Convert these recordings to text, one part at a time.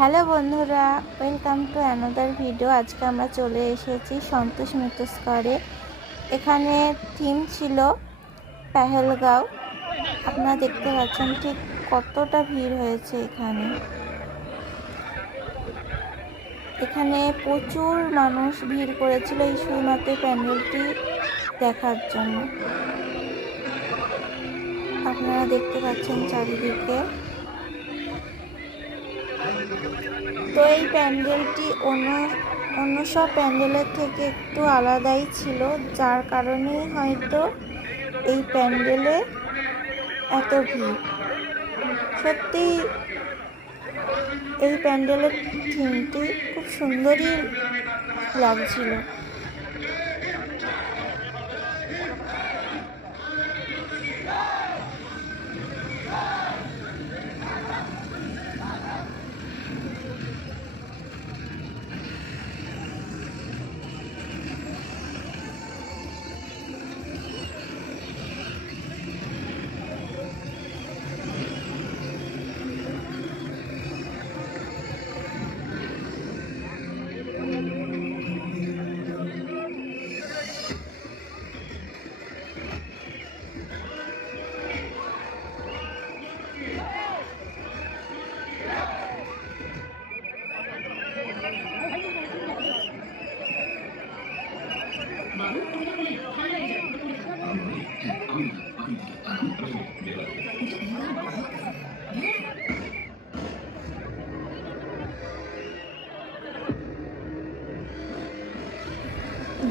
Hello বন্ধুরা, welcome to another video. আজকে আমরা চলে এসেছি সন্তোষ মিত্র স্কোয়ারে। এখানে থিম ছিল পেহেলগাঁও। আপনারা দেখতে পাচ্ছেন ঠিক কতটা ভিড় হয়েছে। এখানে প্রচুর মানুষ ভিড় করেছিল এই শুধুমাত্র প্যান্ডেলটি দেখার জন্য। আপনারা দেখতে পাচ্ছেন চারিদিকে। তো এই প্যান্ডেলটি অন্য সব প্যান্ডেলের থেকে একটু আলাদাই ছিল, যার কারণেই হয়তো এই প্যান্ডেলে এত ভিড়। সত্যি এই প্যান্ডেলের থিমটি খুব সুন্দরই লাগছিল।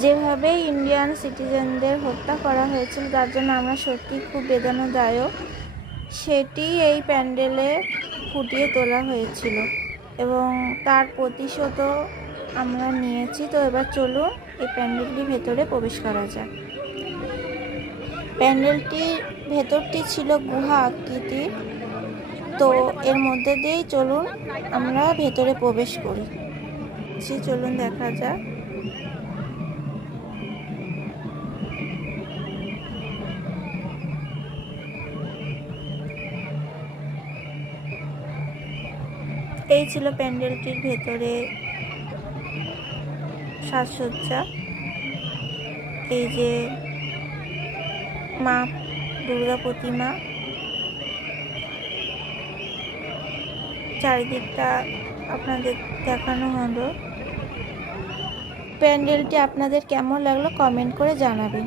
যেভাবে ইন্ডিয়ান সিটিজেনদের হত্যা করা হয়েছিল, যার জন্য আমরা সত্যি খুব বেদনাদায়ক, সেটি এই প্যান্ডেলে ফুটিয়ে তোলা হয়েছিল এবং তার প্রতিশোধও আমরা নিয়েছি। তো এবার চলুন এই প্যান্ডেলটির ভেতরে প্রবেশ করা যাক। প্যান্ডেলটির ভেতরটি ছিল গুহা আকৃতির। তো এর মধ্যে দিয়েই চলুন আমরা ভেতরে প্রবেশ করি। চলুন দেখা যাক। এই ছিল প্যান্ডেলটির ভেতরে সাজসজ্জা। এই যে মা দুর্গা প্রতিমা, চারিদিকটা আপনাদের দেখানো হলো। প্যান্ডেলটি আপনাদের কেমন লাগলো কমেন্ট করে জানাবেন।